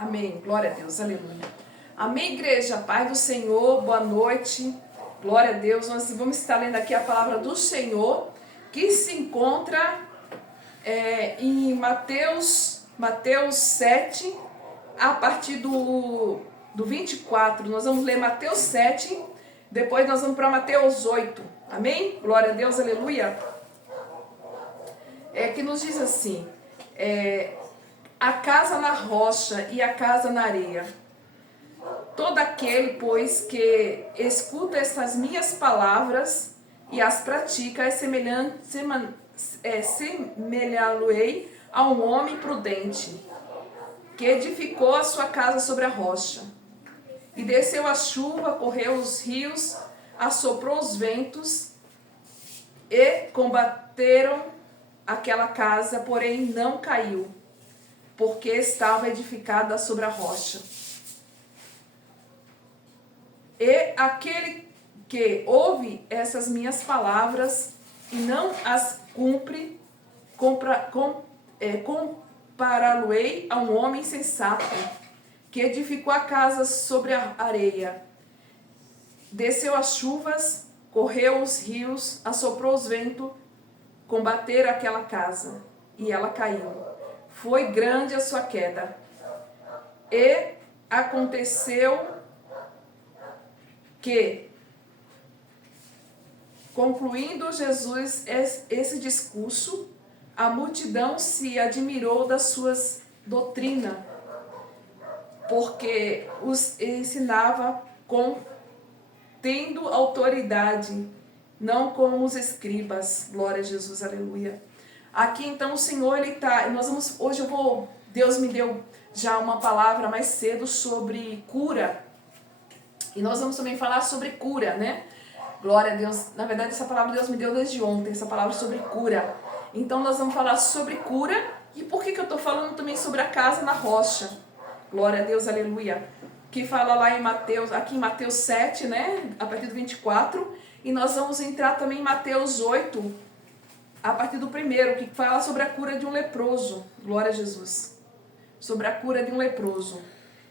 Amém. Glória a Deus. Aleluia. Amém, igreja. Pai do Senhor, boa noite. Glória a Deus. Nós vamos estar lendo aqui a palavra do Senhor, que se encontra em Mateus 7, a partir do 24. Nós vamos ler Mateus 7, depois nós vamos para Mateus 8. Amém? Glória a Deus, aleluia. Que nos diz assim: a casa na rocha e a casa na areia. Todo aquele, pois, que escuta estas minhas palavras e as pratica, semelhá-lo-ei a um homem prudente, que edificou a sua casa sobre a rocha. E desceu a chuva, correu os rios, assoprou os ventos, e combateram aquela casa, porém não caiu, porque estava edificada sobre a rocha. E aquele que ouve essas minhas palavras e não as cumpre, compará-lo-ei a um homem sensato, que edificou a casa sobre a areia. Desceu as chuvas, correu os rios, assoprou os ventos, combateram aquela casa, e ela caiu. Foi grande a sua queda. E aconteceu que, concluindo Jesus esse discurso, a multidão se admirou das suas doutrinas, porque os ensinava tendo autoridade, não como os escribas. Glória a Jesus, aleluia. Aqui então o Senhor, Deus me deu já uma palavra mais cedo sobre cura. E nós vamos também falar sobre cura, né? Glória a Deus. Na verdade, essa palavra Deus me deu desde ontem, essa palavra sobre cura. Então nós vamos falar sobre cura. E por que eu estou falando também sobre a casa na rocha? Glória a Deus, aleluia. Que fala lá em Mateus, aqui em Mateus 7, né? A partir do 24. E nós vamos entrar também em Mateus 8, a partir do 1, que fala sobre a cura de um leproso. Glória a Jesus. Sobre a cura de um leproso.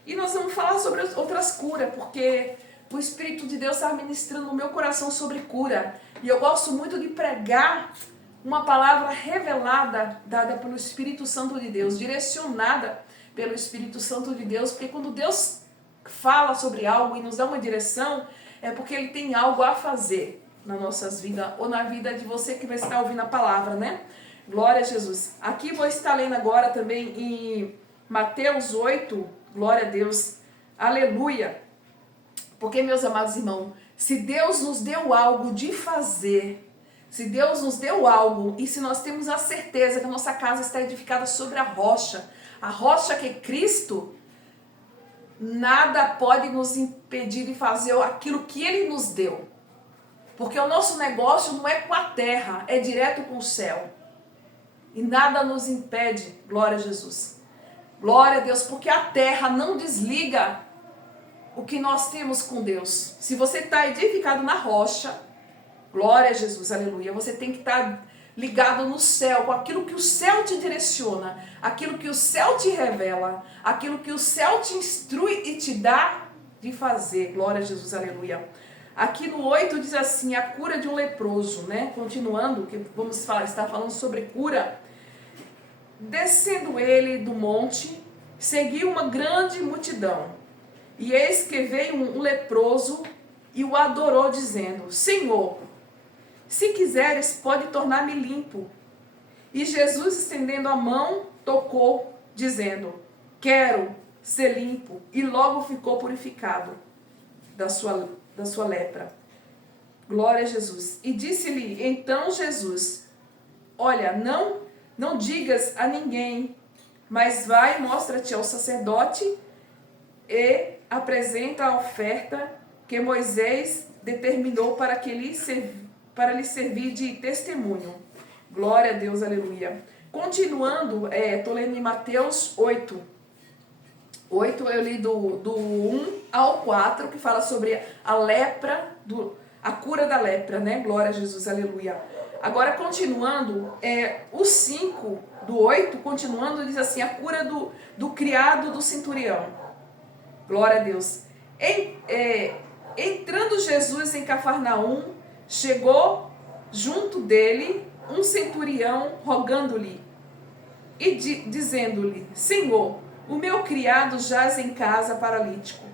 E nós vamos falar sobre outras curas, porque o Espírito de Deus está ministrando no meu coração sobre cura. E eu gosto muito de pregar uma palavra revelada, dada pelo Espírito Santo de Deus, direcionada pelo Espírito Santo de Deus, porque quando Deus fala sobre algo e nos dá uma direção, é porque Ele tem algo a fazer nas nossas vidas, ou na vida de você que vai estar ouvindo a palavra, né? Glória a Jesus. Aqui vou estar lendo agora também em Mateus 8, glória a Deus, aleluia. Porque, meus amados irmãos, se Deus nos deu algo de fazer, se Deus nos deu algo, e se nós temos a certeza que a nossa casa está edificada sobre a rocha que é Cristo, nada pode nos impedir de fazer aquilo que Ele nos deu. Porque o nosso negócio não é com a terra, é direto com o céu. E nada nos impede, glória a Jesus. Glória a Deus, porque a terra não desliga o que nós temos com Deus. Se você está edificado na rocha, glória a Jesus, aleluia, você tem que estar ligado no céu, com aquilo que o céu te direciona, aquilo que o céu te revela, aquilo que o céu te instrui e te dá de fazer. Glória a Jesus, aleluia. Aqui no 8 diz assim, a cura de um leproso, né? Continuando, que vamos estar falando sobre cura. Descendo ele do monte, seguiu uma grande multidão. E eis que veio um leproso e o adorou, dizendo: Senhor, se quiseres, pode tornar-me limpo. E Jesus, estendendo a mão, tocou, dizendo: Quero ser limpo. E logo ficou purificado da sua lepra. Glória a Jesus. E disse-lhe então Jesus: Olha, não digas a ninguém, mas vai e mostra-te ao sacerdote e apresenta a oferta que Moisés determinou para lhe servir de testemunho. Glória a Deus, aleluia. Continuando, estou lendo em Mateus 8. 8 eu li do 1 ao 4, que fala sobre a lepra, a cura da lepra, né? Glória a Jesus, aleluia. Agora, continuando, o 5, do 8, continuando, diz assim, a cura do criado do centurião. Glória a Deus. Entrando Jesus em Cafarnaum, chegou junto dele um centurião rogando-lhe e dizendo-lhe, Senhor, o meu criado jaz em casa paralítico,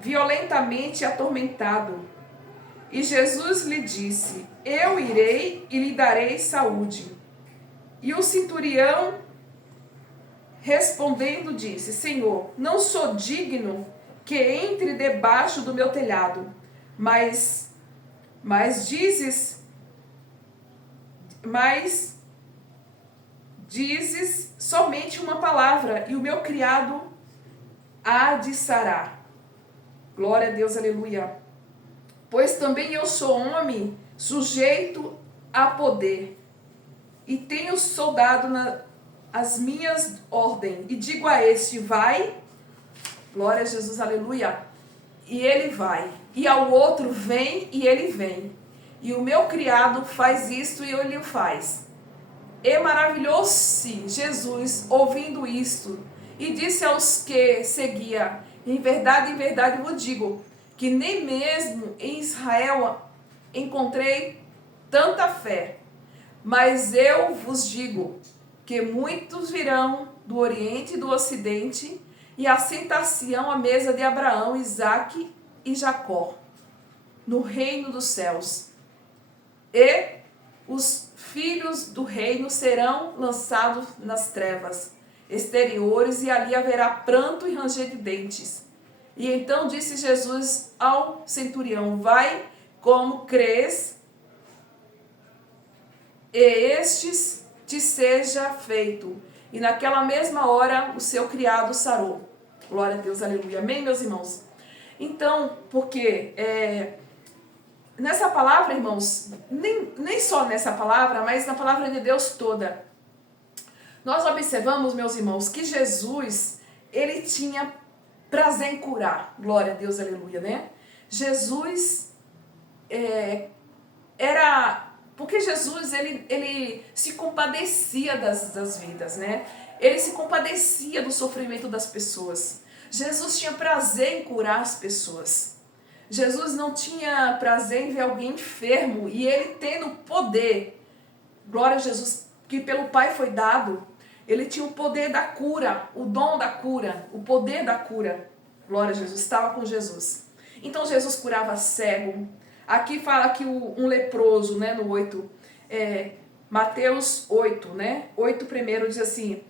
violentamente atormentado. E Jesus lhe disse, eu irei e lhe darei saúde. E o centurião respondendo disse, Senhor, não sou digno que entre debaixo do meu telhado, mas dizes somente uma palavra, e o meu criado há de sarar. Glória a Deus, aleluia. Pois também eu sou homem sujeito a poder, e tenho soldado as minhas ordens, e digo a este, vai, glória a Jesus, aleluia, e ele vai, e ao outro, vem, e ele vem, e o meu criado faz isto, e ele o faz. E maravilhou-se Jesus ouvindo isto, e disse aos que seguia, em verdade vos digo, que nem mesmo em Israel encontrei tanta fé. Mas eu vos digo que muitos virão do Oriente e do Ocidente e assentar-se-ão à mesa de Abraão, Isaque e Jacó, no reino dos céus. E os filhos do reino serão lançados nas trevas exteriores, e ali haverá pranto e ranger de dentes. E então disse Jesus ao centurião, vai como crês, e estes te seja feito. E naquela mesma hora o seu criado sarou. Glória a Deus, aleluia. Amém, meus irmãos? Então, porque nessa palavra, irmãos, nem só nessa palavra, mas na palavra de Deus toda, nós observamos, meus irmãos, que Jesus, ele tinha prazer em curar. Glória a Deus, aleluia, né? Jesus porque Jesus, ele se compadecia das vidas, né? Ele se compadecia do sofrimento das pessoas. Jesus tinha prazer em curar as pessoas. Jesus não tinha prazer em ver alguém enfermo, e ele tendo poder, glória a Jesus, que pelo Pai foi dado, ele tinha o poder da cura, o dom da cura, o poder da cura. Glória a Jesus, estava com Jesus. Então Jesus curava cego. Aqui fala que um leproso, né, no 8, Mateus 8, né, 8 primeiro diz assim,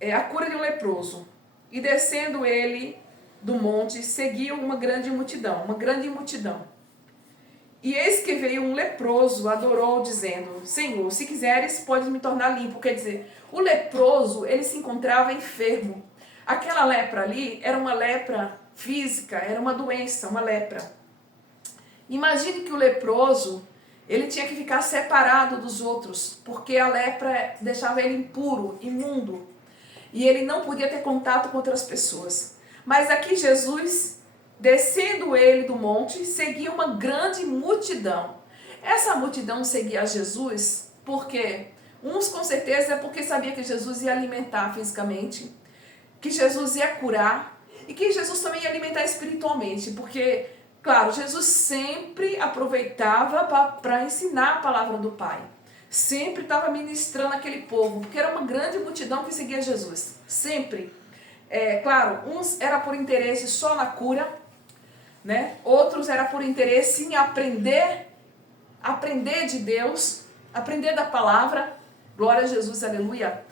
a cura de um leproso. E descendo ele do monte, seguiu uma grande multidão. E eis que veio um leproso, adorou, dizendo, Senhor, se quiseres, podes me tornar limpo. Quer dizer, o leproso, ele se encontrava enfermo. Aquela lepra ali era uma lepra física, era uma doença, uma lepra. Imagine que o leproso, ele tinha que ficar separado dos outros, porque a lepra deixava ele impuro, imundo, e ele não podia ter contato com outras pessoas. Mas aqui Jesus, descendo ele do monte, seguia uma grande multidão. Essa multidão seguia Jesus porque, uns com certeza é porque sabia que Jesus ia alimentar fisicamente, que Jesus ia curar, e que Jesus também ia alimentar espiritualmente, porque, claro, Jesus sempre aproveitava para ensinar a palavra do Pai. Sempre estava ministrando aquele povo, porque era uma grande multidão que seguia Jesus. Sempre. Claro, uns era por interesse só na cura, né? Outros era por interesse em aprender de Deus, aprender da palavra. Glória a Jesus, aleluia.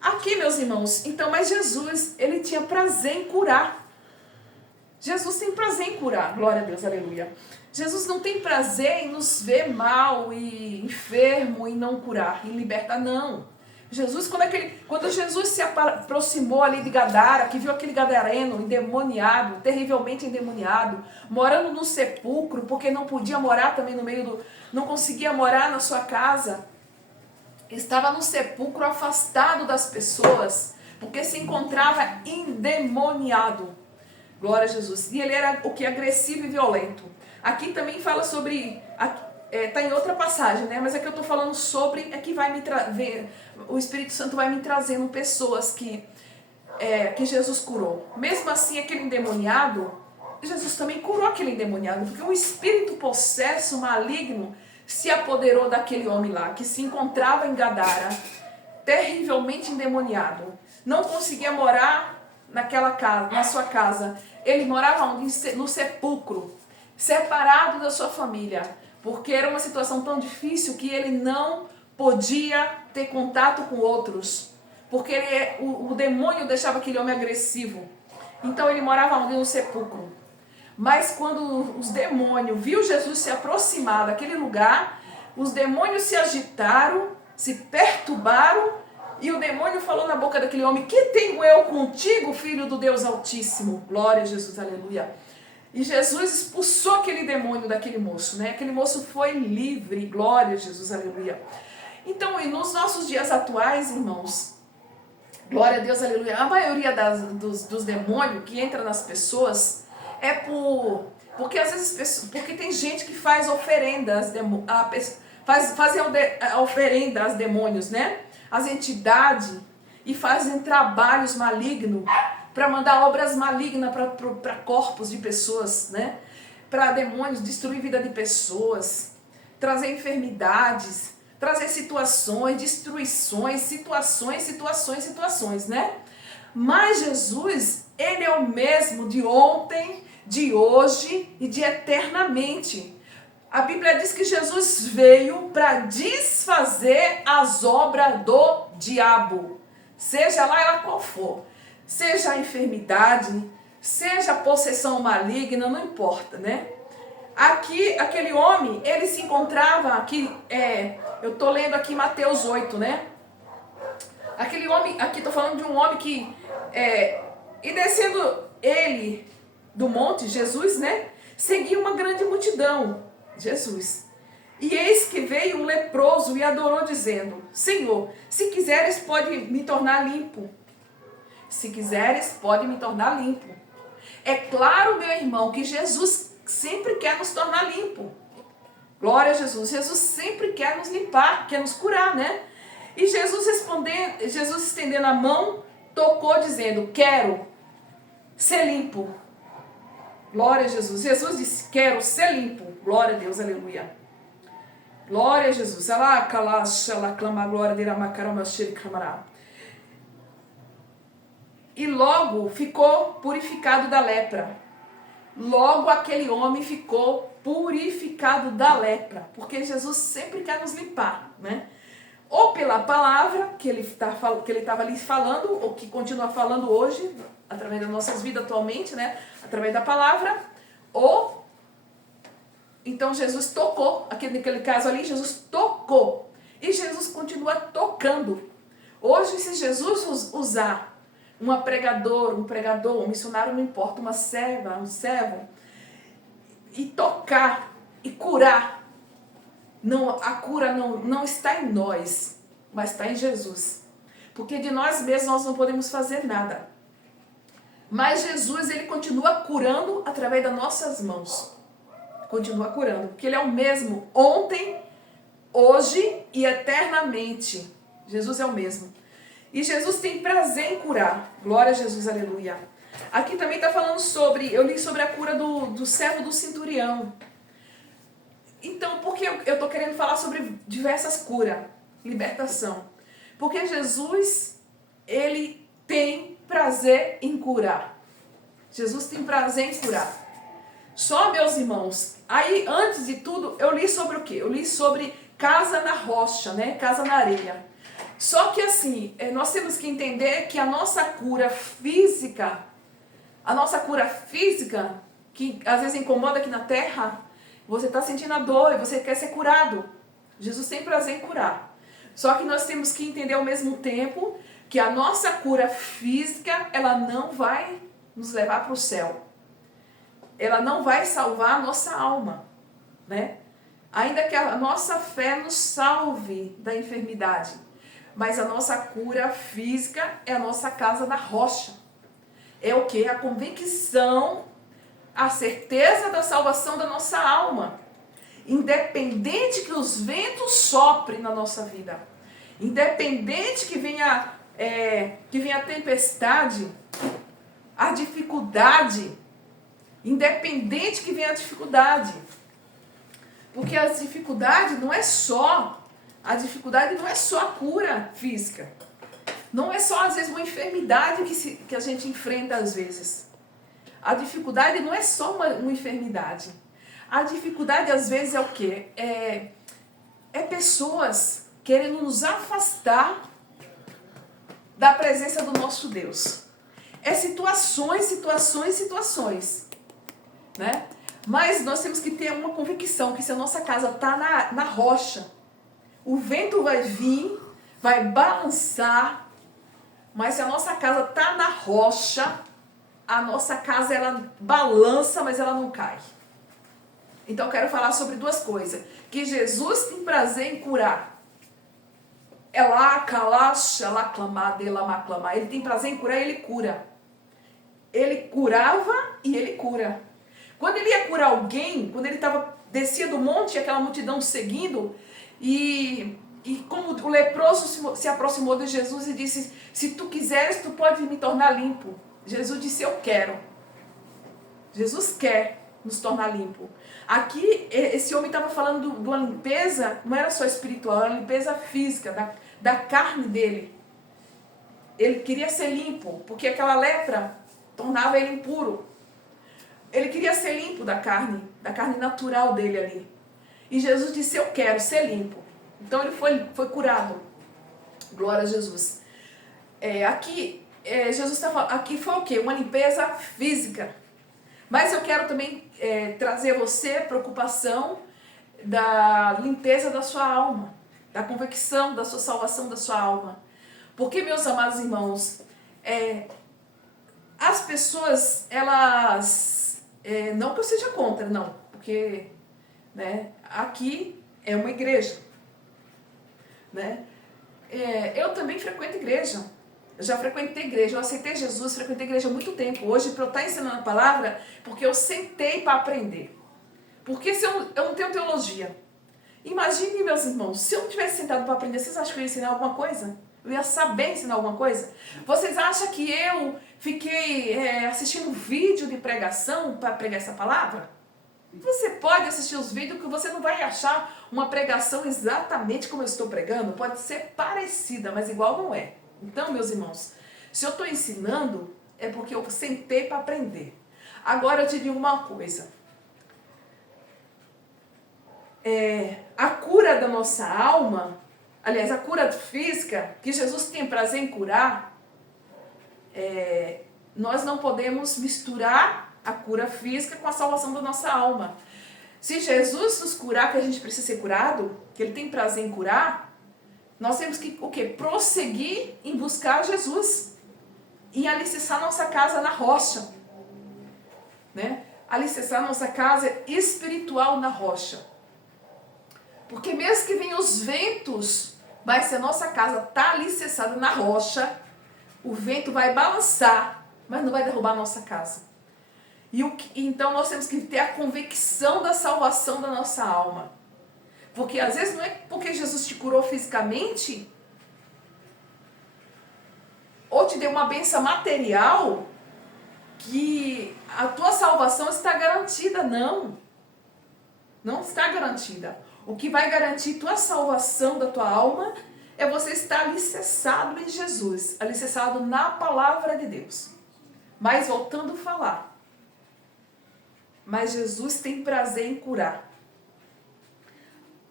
Aqui, meus irmãos, então, mas Jesus, ele tinha prazer em curar. Jesus tem prazer em curar, glória a Deus, aleluia. Jesus não tem prazer em nos ver mal e enfermo e não curar, em libertar, não. Jesus, quando Jesus se aproximou ali de Gadara, que viu aquele gadareno endemoniado, terrivelmente endemoniado, morando no sepulcro, porque não podia morar também não conseguia morar na sua casa, estava no sepulcro afastado das pessoas, porque se encontrava endemoniado. Glória a Jesus. E ele era o que? Agressivo e violento. Aqui também fala sobre Tá em outra passagem, né? Mas é que eu estou falando sobre, é que vai me trazer, o Espírito Santo vai me trazendo pessoas que Jesus curou. Mesmo assim, aquele endemoniado, Jesus também curou aquele endemoniado, porque um espírito possesso, maligno, se apoderou daquele homem lá, que se encontrava em Gadara, terrivelmente endemoniado. Não conseguia morar naquela casa, na sua casa. Ele morava onde? No sepulcro, separado da sua família, porque era uma situação tão difícil que ele não podia ter contato com outros, porque o demônio deixava aquele homem agressivo. Então ele morava onde? No sepulcro. Mas quando os demônios viu Jesus se aproximar daquele lugar, os demônios se agitaram, se perturbaram, e o demônio falou na boca daquele homem: que tenho eu contigo, filho do Deus Altíssimo? Glória a Jesus, aleluia. E Jesus expulsou aquele demônio daquele moço, né? Aquele moço foi livre, glória a Jesus, aleluia. Então, e nos nossos dias atuais, irmãos, glória a Deus, aleluia, a maioria dos demônios que entra nas pessoas porque às vezes, porque tem gente que faz oferenda fazem a oferenda aos demônios, né? As entidades, e fazem trabalhos malignos para mandar obras malignas para corpos de pessoas, né? Para demônios, destruir a vida de pessoas, trazer enfermidades, trazer situações, destruições, situações, né? Mas Jesus, ele é o mesmo de ontem, de hoje e de eternamente. A Bíblia diz que Jesus veio para desfazer as obras do diabo, seja lá ela qual for, seja a enfermidade, seja a possessão maligna, não importa, né? Aqui, aquele homem, ele se encontrava aqui, eu estou lendo aqui Mateus 8, né? Aquele homem, aqui estou falando de um homem que, e descendo ele do monte, Jesus, né? Seguia uma grande multidão, Jesus. E eis que veio um leproso e adorou, dizendo: Senhor, se quiseres, pode me tornar limpo. Se quiseres, pode me tornar limpo. É claro, meu irmão, que Jesus sempre quer nos tornar limpo. Glória a Jesus. Jesus sempre quer nos limpar, quer nos curar, né? E Jesus estendendo a mão, tocou, dizendo: quero ser limpo. Glória a Jesus. Jesus disse: quero ser limpo. Glória a Deus, aleluia. Glória a Jesus. E logo ficou purificado da lepra. Logo aquele homem ficou purificado da lepra. Porque Jesus sempre quer nos limpar, né? Ou pela palavra que ele estava ali falando, ou que continua falando hoje, através das nossas vidas atualmente, né? Através da palavra, ou então Jesus tocou, naquele caso ali, Jesus tocou. E Jesus continua tocando. Hoje, se Jesus usar um pregador, um missionário, não importa, uma serva, um servo, e tocar, e curar, não, a cura não está em nós, mas está em Jesus. Porque de nós mesmos nós não podemos fazer nada. Mas Jesus, ele continua curando através das nossas mãos. Continua curando, porque ele é o mesmo ontem, hoje e eternamente. Jesus é o mesmo. E Jesus tem prazer em curar. Glória a Jesus, aleluia. Aqui também está falando eu li sobre a cura do servo do centurião. Então, por que eu estou querendo falar sobre diversas curas, libertação? Porque Jesus, ele tem prazer em curar. Jesus tem prazer em curar. Só, meus irmãos, aí antes de tudo, eu li sobre o quê? Eu li sobre casa na rocha, né? Casa na areia. Só que assim, nós temos que entender que a nossa cura física, que às vezes incomoda aqui na terra, você está sentindo a dor e você quer ser curado. Jesus tem prazer em curar. Só que nós temos que entender ao mesmo tempo que a nossa cura física, ela não vai nos levar para o céu. Ela não vai salvar a nossa alma, né? Ainda que a nossa fé nos salve da enfermidade. Mas a nossa cura física é a nossa casa na rocha. É o quê? A convicção, a certeza da salvação da nossa alma. Independente que os ventos soprem na nossa vida, independente que venha a tempestade, a dificuldade, independente que venha a dificuldade, porque a dificuldade não é só a cura física, não é só às vezes uma enfermidade que a gente enfrenta às vezes. A dificuldade não é só uma enfermidade. A dificuldade às vezes é o quê? É pessoas querendo nos afastar da presença do nosso Deus. É situações, né? Mas nós temos que ter uma convicção que se a nossa casa está na rocha, o vento vai vir, vai balançar, mas se a nossa casa está na rocha, a nossa casa ela balança, mas ela não cai. Então eu quero falar sobre duas coisas. Que Jesus tem prazer em curar. Ele tem prazer em curar e ele cura. Ele curava e ele cura. Quando ele ia curar alguém, quando ele descia do monte, aquela multidão seguindo, e como o leproso se aproximou de Jesus e disse, se tu quiseres, tu pode me tornar limpo. Jesus disse, eu quero. Jesus quer nos tornar limpo. Aqui, esse homem estava falando de uma limpeza, não era só espiritual, era uma limpeza física, da carne dele. Ele queria ser limpo, porque aquela lepra tornava ele impuro. Ele queria ser limpo da carne natural dele ali. E Jesus disse, eu quero ser limpo. Então ele foi curado. Glória a Jesus. Aqui foi o quê? Uma limpeza física. Mas eu quero também trazer a você preocupação da limpeza da sua alma, da convicção da sua salvação da sua alma. Porque, meus amados irmãos, as pessoas, elas, não que eu seja contra, não, porque, né, aqui é uma igreja, né? Eu também frequento igreja. Eu já frequentei igreja, eu aceitei Jesus, frequentei igreja há muito tempo. Hoje, para eu estar ensinando a palavra, porque eu sentei para aprender. Porque se eu não tenho teologia. Imagine, meus irmãos, se eu não tivesse sentado para aprender, vocês acham que eu ia ensinar alguma coisa? Eu ia saber ensinar alguma coisa? Vocês acham que eu fiquei assistindo vídeo de pregação para pregar essa palavra? Você pode assistir os vídeos que você não vai achar uma pregação exatamente como eu estou pregando. Pode ser parecida, mas igual não é. Então, meus irmãos, se eu estou ensinando, é porque eu sentei para aprender. Agora eu te digo uma coisa. A cura da nossa alma, aliás, a cura física, que Jesus tem prazer em curar, nós não podemos misturar a cura física com a salvação da nossa alma. Se Jesus nos curar, que a gente precisa ser curado, que Ele tem prazer em curar, nós temos que o quê? Prosseguir em buscar Jesus. Em alicerçar nossa casa na rocha. Né? Alicerçar nossa casa espiritual na rocha. Porque mesmo que venham os ventos, mas se a nossa casa está alicerçada na rocha, o vento vai balançar, mas não vai derrubar a nossa casa. Então nós temos que ter a convicção da salvação da nossa alma. Porque às vezes não é porque Jesus te curou fisicamente, ou te deu uma bênção material, que a tua salvação está garantida. Não. Não está garantida. O que vai garantir tua salvação da tua alma é você estar alicerçado em Jesus, alicerçado na palavra de Deus. Mas voltando a falar, mas Jesus tem prazer em curar.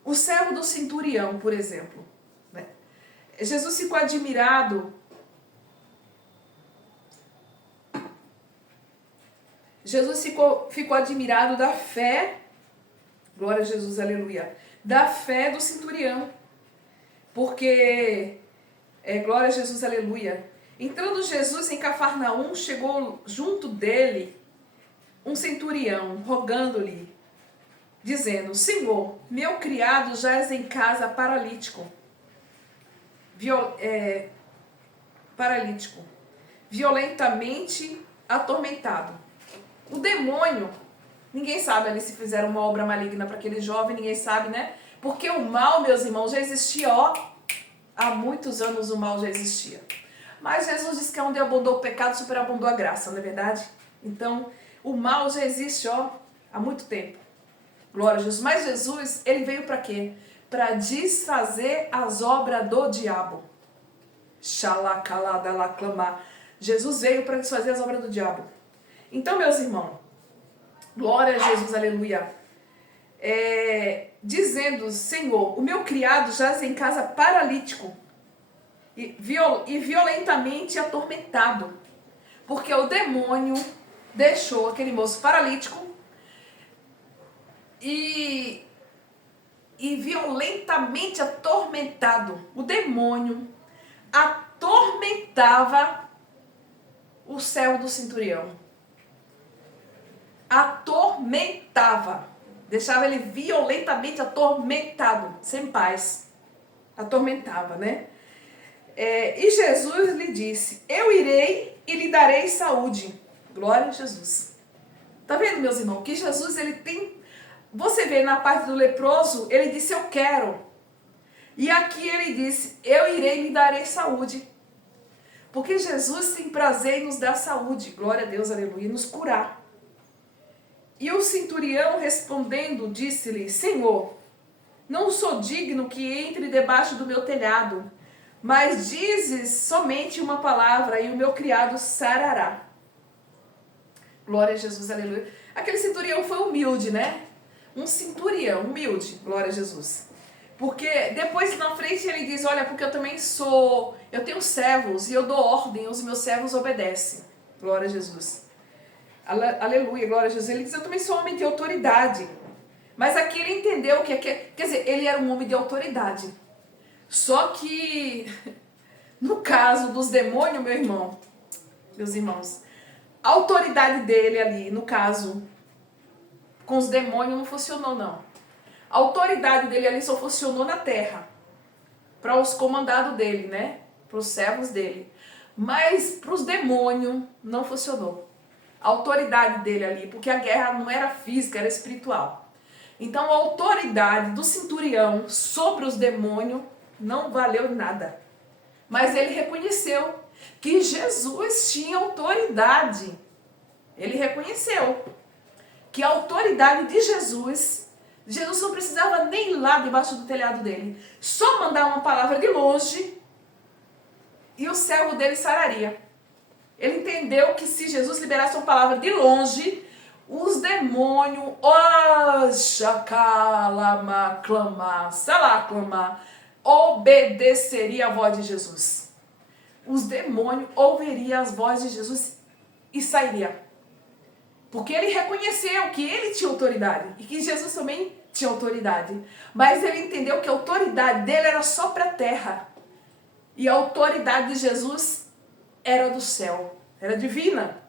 O servo do centurião, por exemplo, né? Jesus ficou admirado. Jesus ficou admirado da fé, glória a Jesus, aleluia, da fé do centurião. Porque, glória a Jesus, aleluia. Entrando Jesus em Cafarnaum, chegou junto dele um centurião, rogando-lhe, dizendo, Senhor, meu criado jaz em casa paralítico, violentamente atormentado. O demônio Ninguém sabe ali se fizeram uma obra maligna para aquele jovem, ninguém sabe, né? Porque o mal, meus irmãos, já existia, ó, há muitos anos o mal já existia. Mas Jesus disse que onde abundou o pecado, superabundou a graça, não é verdade? Então, o mal já existe, ó, há muito tempo. Glória a Jesus. Mas Jesus, ele veio para quê? Para desfazer as obras do diabo. Xalacalada. Jesus veio para desfazer as obras do diabo. Então, meus irmãos, glória a Jesus, aleluia. Dizendo, Senhor, o meu criado jaz em casa paralítico e violentamente atormentado, porque o demônio deixou aquele moço paralítico e violentamente atormentado. O demônio atormentava o servo do centurião. Atormentava. Deixava ele violentamente atormentado, sem paz. Atormentava, né? E Jesus lhe disse, eu irei e lhe darei saúde. Glória a Jesus. Tá vendo, meus irmãos, que Jesus, ele tem... Você vê na parte do leproso, ele disse, eu quero. E aqui ele disse, eu irei e lhe darei saúde. Porque Jesus tem prazer em nos dar saúde. Glória a Deus, aleluia, nos curar. E o centurião respondendo, disse-lhe, Senhor, não sou digno que entre debaixo do meu telhado, mas dizes somente uma palavra e o meu criado sarará. Glória a Jesus, aleluia. Aquele centurião foi humilde, né? Um centurião humilde, glória a Jesus. Porque depois na frente ele diz, olha, porque eu também eu tenho servos e eu dou ordem, os meus servos obedecem. Glória a Jesus. Aleluia, glória a Jesus. Ele diz, eu também sou homem de autoridade. Mas aqui ele entendeu que, quer dizer, ele era um homem de autoridade. Só que, no caso dos demônios, meus irmãos, a autoridade dele ali, no caso, com os demônios não funcionou, não. A autoridade dele ali só funcionou na terra. Para os comandados dele, né? Para os servos dele. Mas para os demônios não funcionou. A autoridade dele ali, porque a guerra não era física, era espiritual. Então a autoridade do centurião sobre os demônios não valeu nada. Mas ele reconheceu que Jesus tinha autoridade. Ele reconheceu que a autoridade de Jesus não precisava nem ir lá debaixo do telhado dele. Só mandar uma palavra de longe e o servo dele sararia. Ele entendeu que se Jesus liberasse uma palavra de longe, os demônios, obedeceria a voz de Jesus. Os demônios ouviriam as vozes de Jesus e sairia. Porque ele reconheceu que ele tinha autoridade e que Jesus também tinha autoridade. Mas ele entendeu que a autoridade dele era só para a terra. E a autoridade de Jesus era do céu, era divina.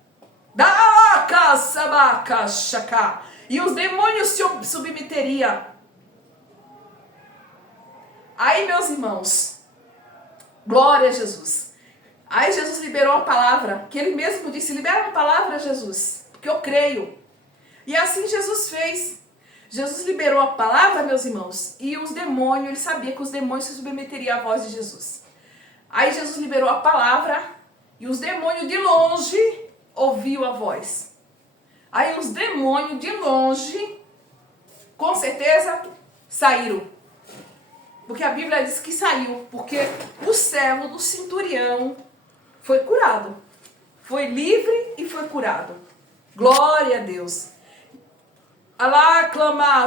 E os demônios se submeteriam. Aí, meus irmãos, glória a Jesus. Aí Jesus liberou a palavra, que ele mesmo disse, libera a palavra, Jesus, porque eu creio. E assim Jesus fez. Jesus liberou a palavra, meus irmãos, e os demônios, ele sabia que os demônios se submeteriam à voz de Jesus. Aí Jesus liberou a palavra, e os demônios de longe ouviu a voz. Aí os demônios de longe, com certeza, saíram. Porque a Bíblia diz que saiu, porque o servo do centurião foi curado. Foi livre e foi curado. Glória a Deus. Alá, clamar,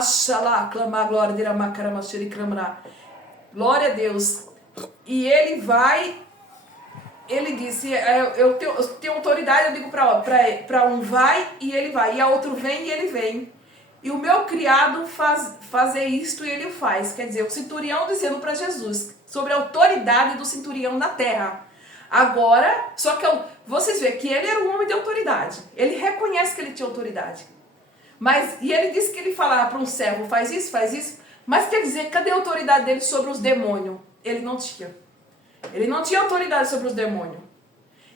glória a Deus. Glória a Deus. E ele vai, ele disse, eu tenho autoridade, eu digo para um vai e ele vai, e a outro vem e ele vem. E o meu criado fazer isto e ele faz. Quer dizer, o centurião dizendo para Jesus sobre a autoridade do centurião na terra. Agora, só que vocês veem que ele era um homem de autoridade. Ele reconhece que ele tinha autoridade. E ele disse que ele falava para um servo, faz isso. Mas quer dizer, cadê a autoridade dele sobre os demônios? Ele não tinha. Ele não tinha autoridade sobre os demônios.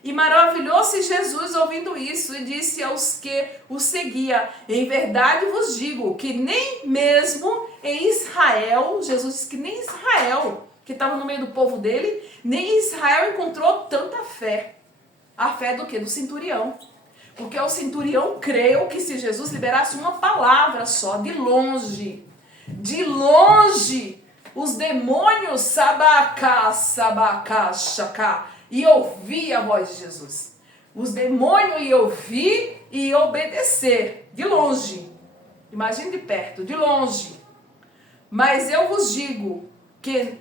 E maravilhou-se Jesus ouvindo isso e disse aos que o seguia: em verdade vos digo que nem mesmo em Israel, Jesus disse que nem Israel, que estava no meio do povo dele, nem Israel encontrou tanta fé. A fé do quê? Do centurião. Porque o centurião creu que se Jesus liberasse uma palavra só, de longe, os demônios sabacá, xacá, e ouvir a voz de Jesus. Os demônios iam ouvir e obedecer, de longe. Imagine de perto, de longe. Mas eu vos digo que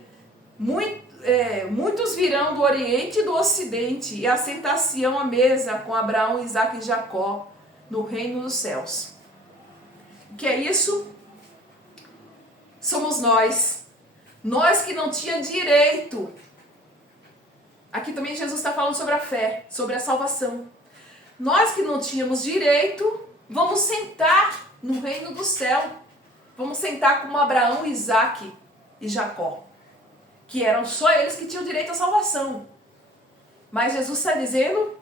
muitos virão do Oriente e do Ocidente e assentar-se-ão à mesa com Abraão, Isaque e Jacó no reino dos céus. O que é isso? Somos nós. Nós que não tinha direito. Aqui também Jesus está falando sobre a fé, sobre a salvação. Nós que não tínhamos direito, vamos sentar no reino do céu. Vamos sentar como Abraão, Isaque e Jacó. Que eram só eles que tinham direito à salvação. Mas Jesus está dizendo,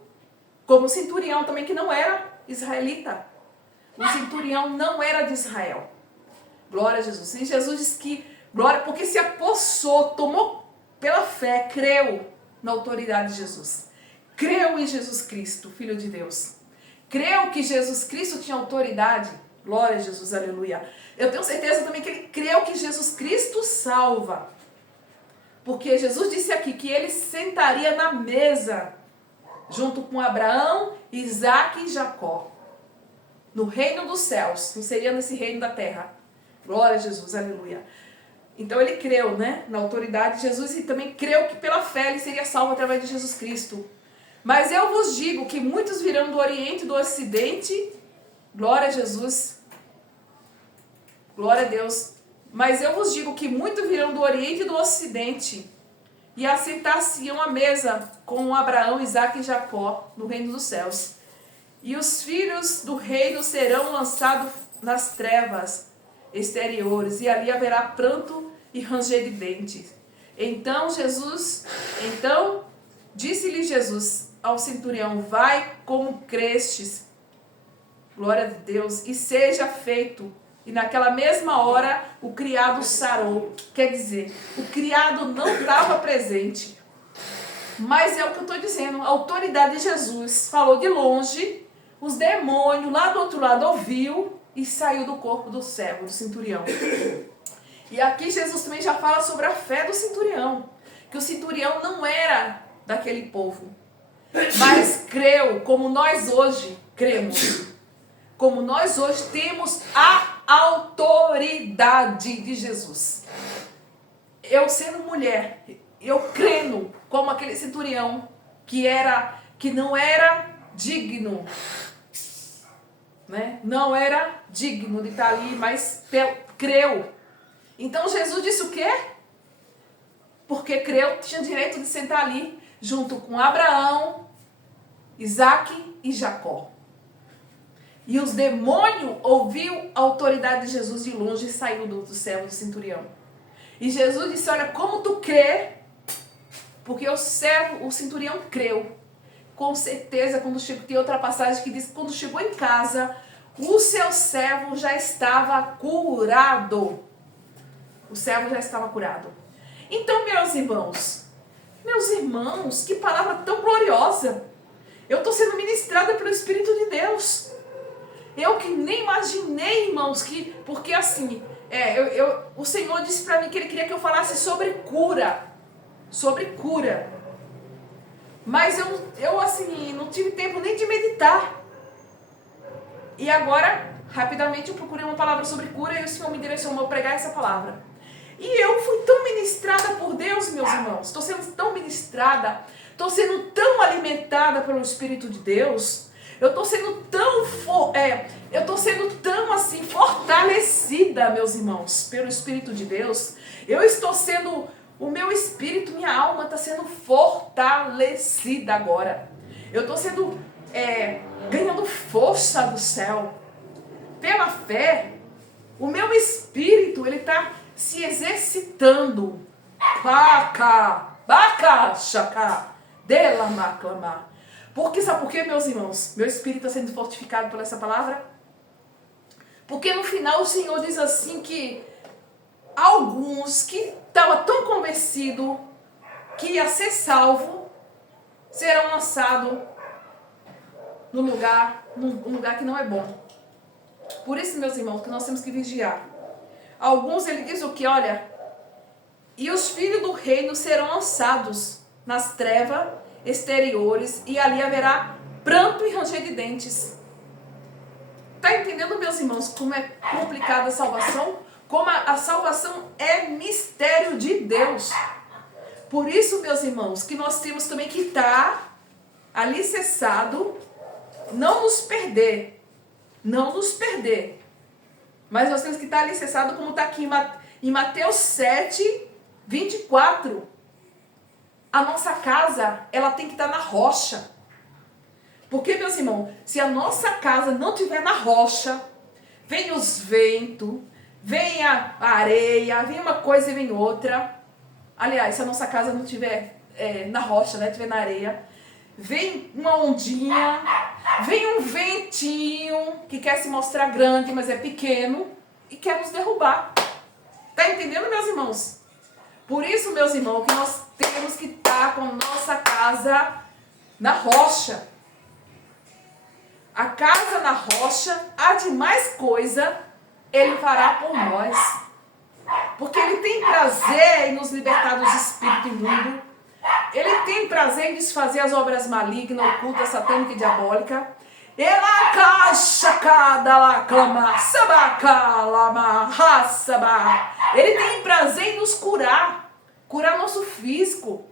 como o centurião também, que não era israelita. O centurião não era de Israel. Glória a Jesus. E Jesus diz que, glória, porque se apossou, tomou pela fé, creu na autoridade de Jesus. Creu em Jesus Cristo, Filho de Deus. Creu que Jesus Cristo tinha autoridade. Glória a Jesus, aleluia. Eu tenho certeza também que ele creu que Jesus Cristo salva. Porque Jesus disse aqui que ele sentaria na mesa junto com Abraão, Isaque e Jacó. No reino dos céus. Não seria nesse reino da terra. Glória a Jesus, aleluia. Então ele creu, né, na autoridade de Jesus e também creu que pela fé ele seria salvo através de Jesus Cristo. Mas eu vos digo que muitos virão do Oriente e do Ocidente. Glória a Jesus. Glória a Deus. Mas eu vos digo que muitos virão do Oriente e do Ocidente e assentar-se-ão à mesa com Abraão, Isaque e Jacó no reino dos céus. E os filhos do reino serão lançados nas trevas exteriores e ali haverá pranto e ranger de dentes. Então disse-lhe Jesus ao centurião: vai como crestes, glória a Deus, e seja feito. E naquela mesma hora o criado sarou. Quer dizer, o criado não estava presente. Mas é o que eu estou dizendo. A autoridade de Jesus falou de longe. Os demônios lá do outro lado ouviu e saiu do corpo do servo, do centurião. E aqui Jesus também já fala sobre a fé do centurião. Que o centurião não era daquele povo. Mas creu, como nós hoje cremos. Como nós hoje temos a autoridade de Jesus. Eu sendo mulher, eu crendo como aquele centurião que não era digno, né? Não era digno de estar ali, mas creu. Então Jesus disse o quê? Porque creu, tinha direito de sentar ali junto com Abraão, Isaque e Jacó. E os demônios ouviu a autoridade de Jesus de longe e saiu do servo do centurião. E Jesus disse: olha, como tu crê, porque o centurião creu. Com certeza, quando chegou, tem outra passagem que diz que quando chegou em casa, o seu servo já estava curado. O servo já estava curado. Então, meus irmãos, que palavra tão gloriosa. Eu estou sendo ministrada pelo Espírito de Deus. Eu que nem imaginei, irmãos, porque assim, o Senhor disse para mim que Ele queria que eu falasse sobre cura. Sobre cura. Mas eu assim, não tive tempo nem de meditar. E agora, rapidamente, eu procurei uma palavra sobre cura e o Senhor me direcionou a pregar essa palavra. E eu fui tão ministrada por Deus, meus irmãos. Estou sendo tão ministrada, estou sendo tão alimentada pelo Espírito de Deus. Eu estou sendo tão assim fortalecida, meus irmãos, pelo Espírito de Deus. O meu espírito, minha alma está sendo fortalecida agora. Eu estou ganhando força do céu. Pela fé, o meu espírito, ele está se exercitando. Baca, xacá, dela maclamar. Porque, sabe por quê, meus irmãos? Meu espírito está sendo fortificado por essa palavra. Porque no final o Senhor diz assim que alguns que estavam tão convencidos que ia ser salvo, serão lançados num lugar que não é bom. Por isso, meus irmãos, que nós temos que vigiar. Alguns, ele diz o que? Olha, e os filhos do reino serão lançados nas trevas exteriores, e ali haverá pranto e ranger de dentes. Está entendendo, meus irmãos, como é complicada a salvação? Como a salvação é mistério de Deus. Por isso, meus irmãos, que nós temos também que estar alicerçado, não nos perder. Não nos perder. Mas nós temos que estar alicerçado, como está aqui em Mateus 7, 24. A nossa casa, ela tem que estar na rocha. Porque, meus irmãos, se a nossa casa não estiver na rocha, vem os ventos, vem a areia, vem uma coisa e vem outra. Aliás, se a nossa casa não estiver na rocha, né, estiver na areia, vem uma ondinha, vem um ventinho que quer se mostrar grande, mas é pequeno e quer nos derrubar. Tá entendendo, meus irmãos? Por isso, meus irmãos, que nós temos que estar com nossa casa na rocha. A casa na rocha, há de mais coisa, ele fará por nós. Porque ele tem prazer em nos libertar dos espíritos imundos. Ele tem prazer em desfazer as obras malignas, ocultas, satânicas e diabólicas. Ela caixa cada lá clama, sabacalama, raçaba. Ele tem prazer em nos curar nosso físico.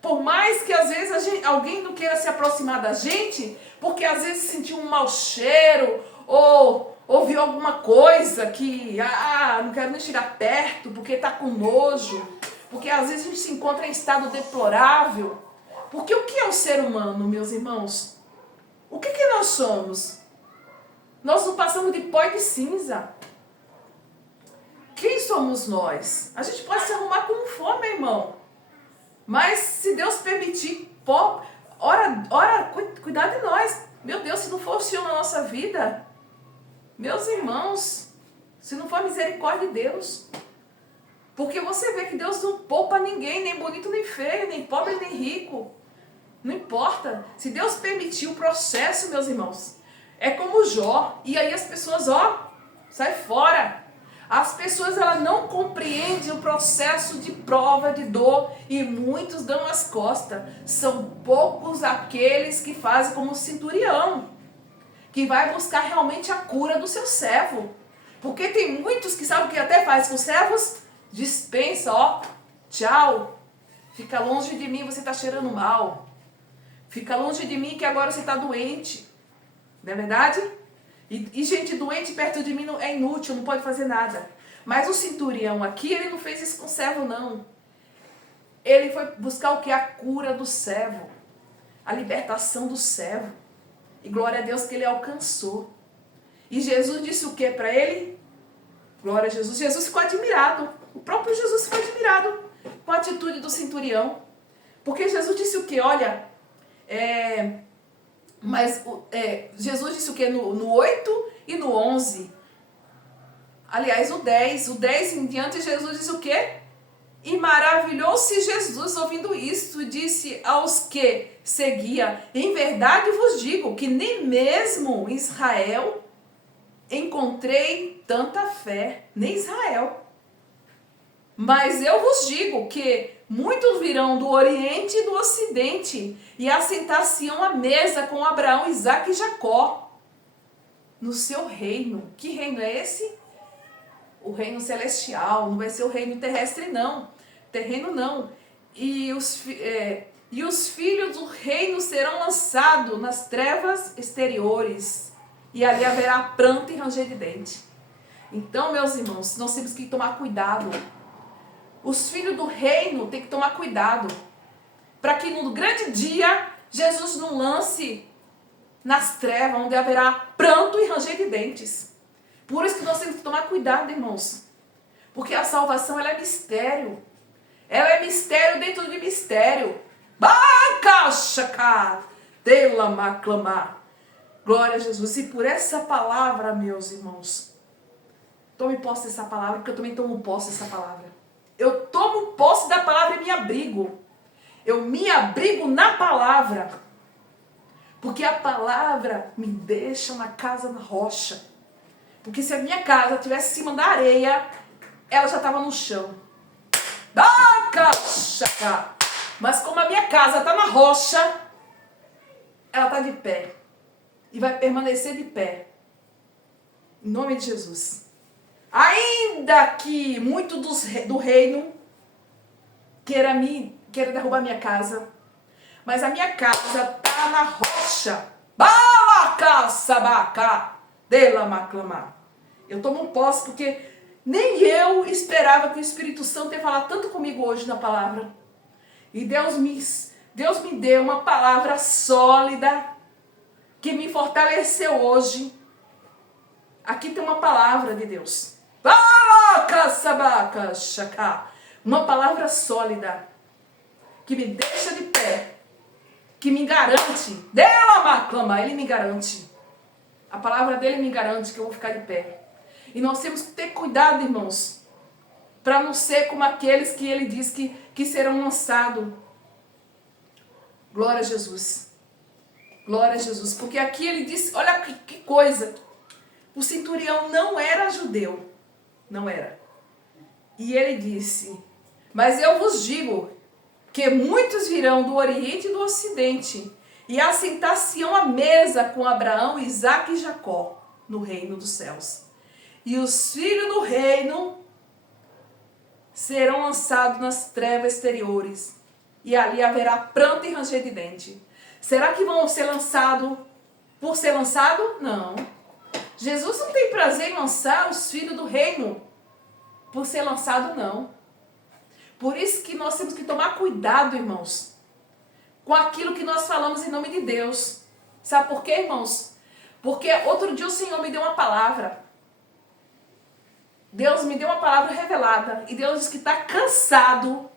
Por mais que às vezes alguém não queira se aproximar da gente, porque às vezes sentiu um mau cheiro, ou ouviu alguma coisa que, não quero nem chegar perto, porque está com nojo, porque às vezes a gente se encontra em estado deplorável. Porque o que é o ser humano, meus irmãos? O que nós somos? Nós não passamos de pó e de cinza. Quem somos nós? A gente pode se arrumar como for, meu irmão. Mas se Deus permitir, cuidar de nós. Meu Deus, se não for o Senhor na nossa vida, meus irmãos, se não for a misericórdia de Deus. Porque você vê que Deus não poupa ninguém, nem bonito nem feio, nem pobre nem rico. Não importa. Se Deus permitir o processo, meus irmãos, é como Jó. E aí as pessoas, sai fora. As pessoas, elas não compreendem o processo de prova, de dor, e muitos dão as costas. São poucos aqueles que fazem como o centurião, que vai buscar realmente a cura do seu servo. Porque tem muitos que sabem o que até faz com os servos? Dispensa, tchau. Fica longe de mim, você está cheirando mal. Fica longe de mim que agora você está doente. Não é verdade? E gente doente perto de mim é inútil, não pode fazer nada. Mas o centurião aqui, ele não fez isso com o servo, não. Ele foi buscar o que? A cura do servo. A libertação do servo. E glória a Deus que ele alcançou. E Jesus disse o que para ele? Glória a Jesus. Jesus ficou admirado. O próprio Jesus ficou admirado com a atitude do centurião. Porque Jesus disse o que? Olha, Jesus disse o que? No 8 e no 11. Aliás, o 10 em diante, Jesus disse o que? E maravilhou-se Jesus ouvindo isso, e disse aos que seguia: em verdade vos digo que nem mesmo em Israel encontrei tanta fé, nem Israel. Mas eu vos digo que muitos virão do Oriente e do Ocidente e assentar-se-ão à mesa com Abraão, Isaque e Jacó no seu reino. Que reino é esse? O reino celestial. Não vai ser o reino terrestre, não. Terreno, não. E os filhos do reino serão lançados nas trevas exteriores, e ali haverá pranto e ranger de dente. Então, meus irmãos, nós temos que tomar cuidado. Os filhos do reino têm que tomar cuidado, para que no grande dia Jesus não lance nas trevas, onde haverá pranto e ranger de dentes. Por isso que nós temos que tomar cuidado, irmãos. Porque a salvação, ela é mistério. Ela é mistério dentro de mistério. Bacaxacá, delamaclamar. Glória a Jesus. E por essa palavra, meus irmãos, tome posse dessa palavra, porque eu também tomo posse dessa palavra. Eu tomo posse da palavra e me abrigo. Eu me abrigo na palavra. Porque a palavra me deixa uma casa na rocha. Porque se a minha casa estivesse em cima da areia, ela já estava no chão. Mas como a minha casa está na rocha, ela está de pé. E vai permanecer de pé. Em nome de Jesus. Ainda que muito do reino queira derrubar minha casa, mas a minha casa está na rocha. Eu tomo posse porque nem eu esperava que o Espírito Santo ia falar tanto comigo hoje na palavra. E Deus me deu uma palavra sólida que me fortaleceu hoje. Aqui tem uma palavra de Deus. Uma palavra sólida que me deixa de pé, que me garante. Ele me garante. A palavra dele me garante que eu vou ficar de pé. E nós temos que ter cuidado, irmãos, para não ser como aqueles que ele diz que serão lançados. Glória a Jesus. Glória a Jesus. Porque aqui ele disse, olha que coisa. O centurião não era judeu. Não era. E ele disse, mas eu vos digo que muitos virão do Oriente e do Ocidente e assentar-se-ão à mesa com Abraão, Isaque e Jacó no reino dos céus. E os filhos do reino serão lançados nas trevas exteriores e ali haverá pranto e ranger de dente. Será que vão ser lançados por ser lançado? Não. Jesus não tem prazer em lançar os filhos do reino por ser lançado, não. Por isso que nós temos que tomar cuidado, irmãos, com aquilo que nós falamos em nome de Deus. Sabe por quê, irmãos? Porque outro dia o Senhor me deu uma palavra. Deus me deu uma palavra revelada. E Deus diz que está cansado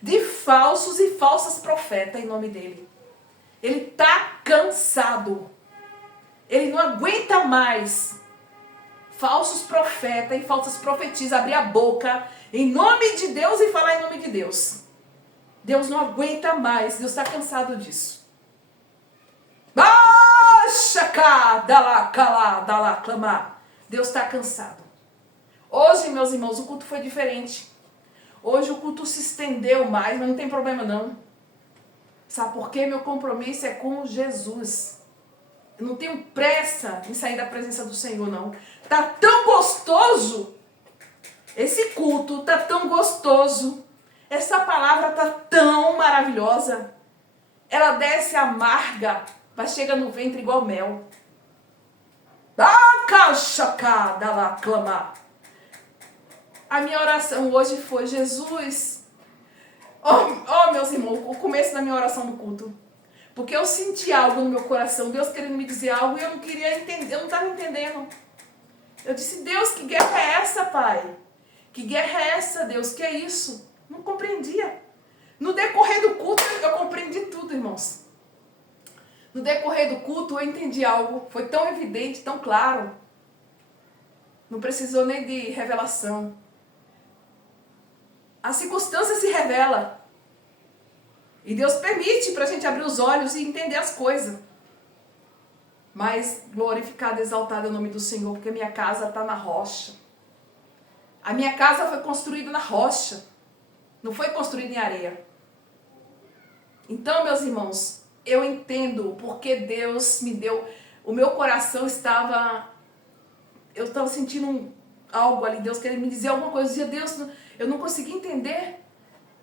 de falsos e falsas profetas em nome dele. Ele está cansado. Ele não aguenta mais falsos profetas e falsas profetisas abrir a boca em nome de Deus e falar em nome de Deus. Deus não aguenta mais. Deus está cansado disso. Deus está cansado. Hoje, meus irmãos, o culto foi diferente. Hoje o culto se estendeu mais, mas não tem problema não. Sabe por quê? Meu compromisso é com Jesus. Eu não tenho pressa em sair da presença do Senhor, não. Tá tão gostoso. Esse culto tá tão gostoso. Essa palavra tá tão maravilhosa. Ela desce amarga, mas chega no ventre igual mel. A minha oração hoje foi, Jesus, meus irmãos, o começo da minha oração no culto. Porque eu senti algo no meu coração, Deus querendo me dizer algo e eu não queria entender, eu não estava entendendo. Eu disse, Deus, que guerra é essa, Pai? Que guerra é essa, Deus? Que é isso? Não compreendia. No decorrer do culto eu compreendi tudo, irmãos. No decorrer do culto eu entendi algo, foi tão evidente, tão claro. Não precisou nem de revelação. A circunstância se revela. E Deus permite para a gente abrir os olhos e entender as coisas. Mas glorificado, exaltado é o nome do Senhor, porque minha casa está na rocha. A minha casa foi construída na rocha. Não foi construída em areia. Então, meus irmãos, eu entendo porque Deus me deu... O meu coração estava... Eu estava sentindo algo ali, Deus querendo me dizer alguma coisa. Eu dizia, Deus, eu não consegui entender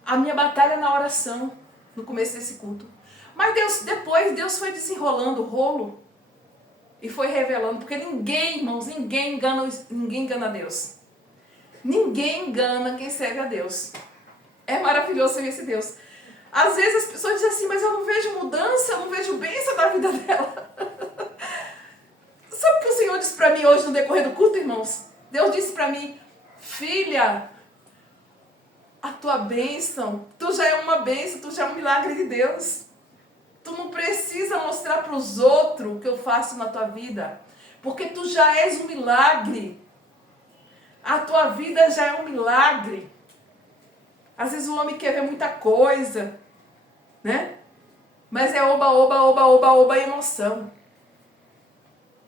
a minha batalha na oração, no começo desse culto. Mas depois Deus foi desenrolando o rolo e foi revelando. Porque ninguém, irmãos, ninguém engana Deus. Ninguém engana quem serve a Deus. É maravilhoso servir esse Deus. Às vezes as pessoas dizem assim, mas eu não vejo mudança, eu não vejo bênção na vida dela. Sabe o que o Senhor disse para mim hoje no decorrer do culto, irmãos? Deus disse para mim, filha, a tua bênção. Tu já é uma bênção, tu já é um milagre de Deus. Tu não precisa mostrar para os outros o que eu faço na tua vida, porque tu já és um milagre. A tua vida já é um milagre. Às vezes o homem quer ver muita coisa, né? Mas é oba, oba, oba, oba, oba emoção.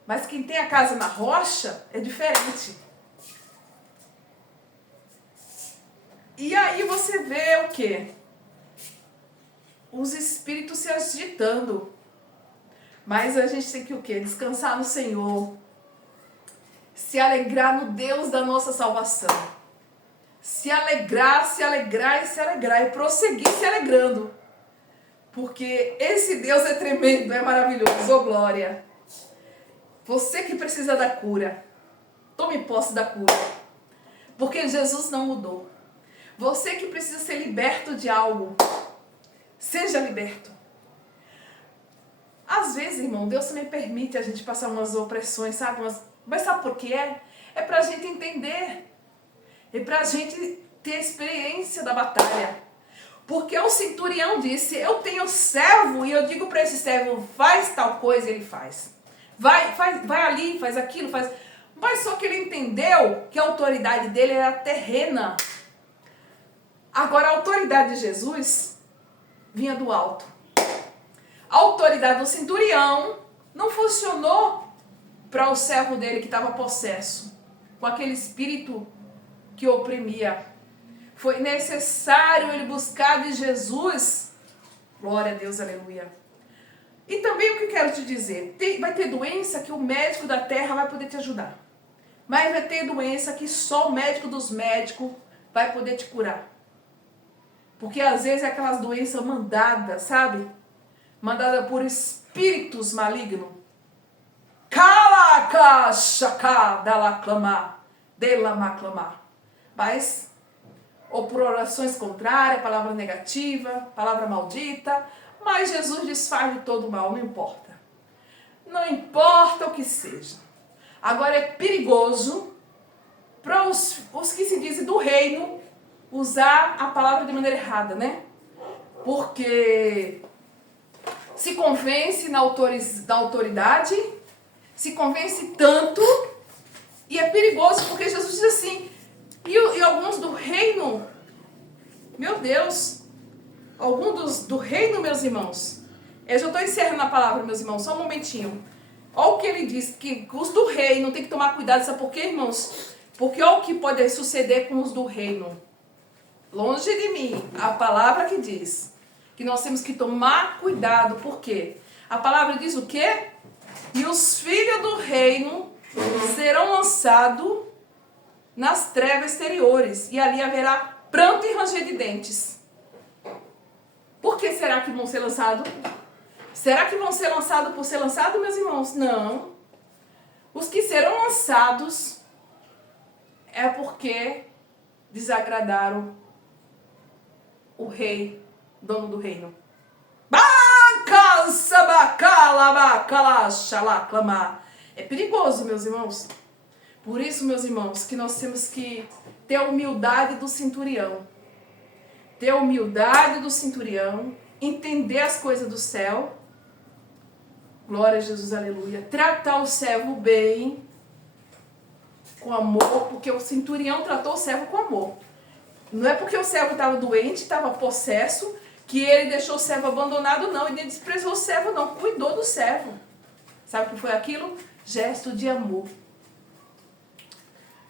Mas quem tem a casa na rocha é diferente. E aí você vê o quê? Os espíritos se agitando. Mas a gente tem que o quê? Descansar no Senhor. Se alegrar no Deus da nossa salvação. Se alegrar, se alegrar e se alegrar. E prosseguir se alegrando. Porque esse Deus é tremendo, é maravilhoso. Oh, glória. Você que precisa da cura. Tome posse da cura. Porque Jesus não mudou. Você que precisa ser liberto de algo. Seja liberto. Às vezes, irmão, Deus também permite a gente passar umas opressões, sabe? Mas sabe por que é? É pra gente entender. É pra gente ter a experiência da batalha. Porque o centurião disse, eu tenho servo e eu digo para esse servo, faz tal coisa, ele faz. Vai ali, faz aquilo, faz... Mas só que ele entendeu que a autoridade dele era terrena. Agora, a autoridade de Jesus vinha do alto. A autoridade do centurião não funcionou para o servo dele que estava possesso, com aquele espírito que oprimia. Foi necessário ele buscar de Jesus. Glória a Deus, aleluia. E também o que eu quero te dizer, vai ter doença que o médico da terra vai poder te ajudar. Mas vai ter doença que só o médico dos médicos vai poder te curar. Porque às vezes é aquelas doenças mandadas, sabe? Mandada por espíritos malignos. Calaca, chacá, dalaclamar, delamaclamar. Mas, ou por orações contrárias, palavra negativa, palavra maldita. Mas Jesus desfaz de todo mal, não importa. Não importa o que seja. Agora é perigoso para os que se dizem do reino usar a palavra de maneira errada, né? Porque se convence na autoridade, se convence tanto, e é perigoso, porque Jesus diz assim, e alguns do reino, meu Deus, alguns do reino, meus irmãos, eu já estou encerrando a palavra, meus irmãos, só um momentinho. Olha o que ele diz, que os do reino tem que tomar cuidado, sabe por quê, irmãos? Porque olha o que pode suceder com os do reino. Longe de mim, a palavra que diz que nós temos que tomar cuidado, por quê? A palavra diz o quê? E os filhos do reino serão lançados nas trevas exteriores, e ali haverá pranto e ranger de dentes. Por que será que vão ser lançados? Será que vão ser lançados por ser lançados, meus irmãos? Não. Os que serão lançados é porque desagradaram o rei, dono do reino. É perigoso, meus irmãos. Por isso, meus irmãos, que nós temos que ter a humildade do centurião. Ter a humildade do centurião, entender as coisas do céu. Glória a Jesus, aleluia. Tratar o servo bem, com amor, porque o centurião tratou o servo com amor. Não é porque o servo estava doente, estava possesso, que ele deixou o servo abandonado, não. E nem desprezou o servo, não. Cuidou do servo. Sabe o que foi aquilo? Gesto de amor.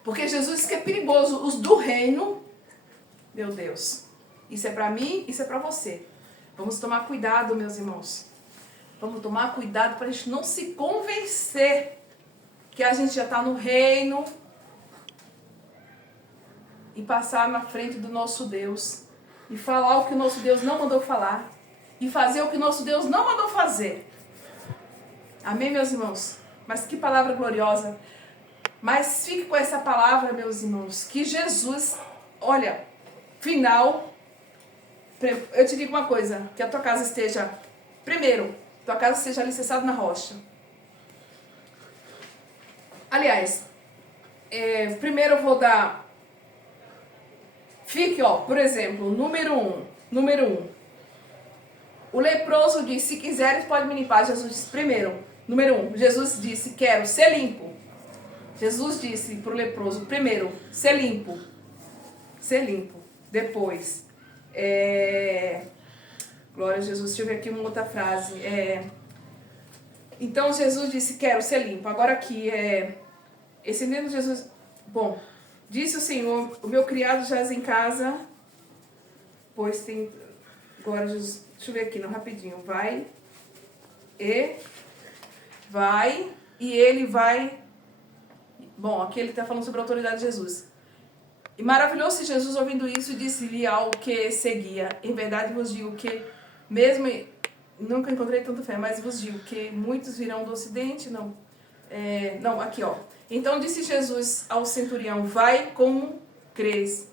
Porque Jesus que é perigoso. Os do reino, meu Deus, isso é para mim, isso é para você. Vamos tomar cuidado, meus irmãos. Vamos tomar cuidado para a gente não se convencer que a gente já está no reino e passar na frente do nosso Deus e falar o que o nosso Deus não mandou falar e fazer o que o nosso Deus não mandou fazer. Amém, meus irmãos? Mas que palavra gloriosa. Mas fique com essa palavra, meus irmãos, que Jesus, olha, final, eu te digo uma coisa, que a tua casa esteja, primeiro, tua casa esteja alicerçada na rocha. Aliás, primeiro eu vou dar Fique, ó, por exemplo, número um. O leproso disse, se quiseres pode me limpar. Jesus disse, primeiro, número um, Jesus disse, quero ser limpo. Jesus disse para o leproso, primeiro, ser limpo. Ser limpo. Depois, glória a Jesus, deixa eu ver aqui uma outra frase. Então Jesus disse, quero ser limpo. Agora aqui, estendendo Jesus, bom, disse o Senhor, o meu criado jaz em casa, pois tem, glória a Jesus, deixa eu ver aqui, não, rapidinho, vai, e ele vai, bom, aqui ele está falando sobre a autoridade de Jesus. E maravilhou-se Jesus ouvindo isso e disse-lhe ao que seguia, em verdade vos digo que, mesmo, nunca encontrei tanta fé, mas vos digo que muitos virão do ocidente, aqui ó. Então disse Jesus ao centurião, vai como crês,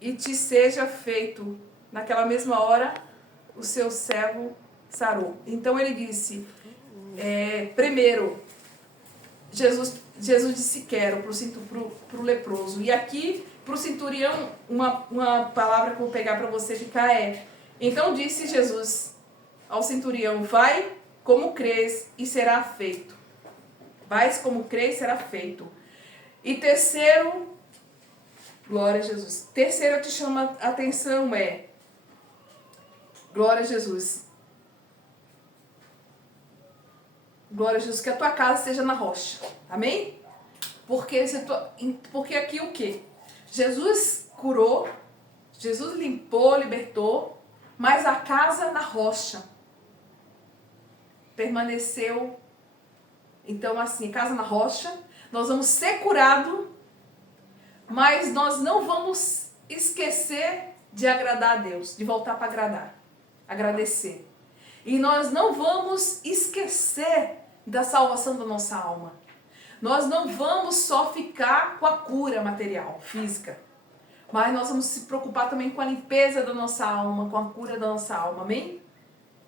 e te seja feito. Naquela mesma hora, o seu servo sarou. Então ele disse, primeiro, Jesus disse quero para o leproso. E aqui, para o centurião, uma palavra que eu vou pegar para você ficar então disse Jesus ao centurião, vai como crês e será feito. Vais como crês e será feito. E terceiro, glória a Jesus. Terceiro, eu te chamo a atenção glória a Jesus. Glória a Jesus, que a tua casa esteja na rocha. Amém? Porque aqui o quê? Jesus curou, Jesus limpou, libertou, mas a casa na rocha permaneceu. Então assim, casa na rocha, nós vamos ser curados, mas nós não vamos esquecer de agradar a Deus, de voltar para agradecer. E nós não vamos esquecer da salvação da nossa alma. Nós não vamos só ficar com a cura material, física, mas nós vamos se preocupar também com a limpeza da nossa alma, com a cura da nossa alma, amém?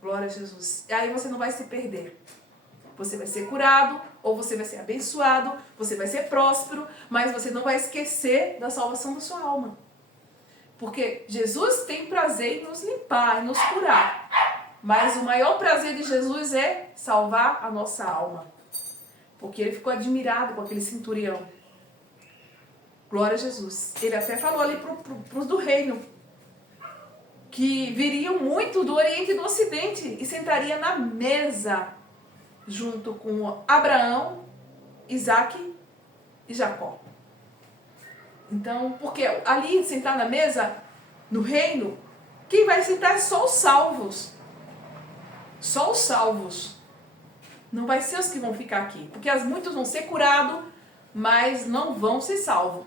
Glória a Jesus. E aí você não vai se perder. Você vai ser curado, ou você vai ser abençoado, você vai ser próspero, mas você não vai esquecer da salvação da sua alma. Porque Jesus tem prazer em nos limpar, em nos curar. Mas o maior prazer de Jesus é salvar a nossa alma. Porque ele ficou admirado com aquele centurião. Glória a Jesus. Ele até falou ali para os do reino, que viriam muito do Oriente e do Ocidente e sentaria na mesa junto com Abraão, Isaac e Jacó. Então, porque ali sentar na mesa, no reino, quem vai sentar é só os salvos. Só os salvos. Não vai ser os que vão ficar aqui. Porque muitos vão ser curados, mas não vão ser salvos.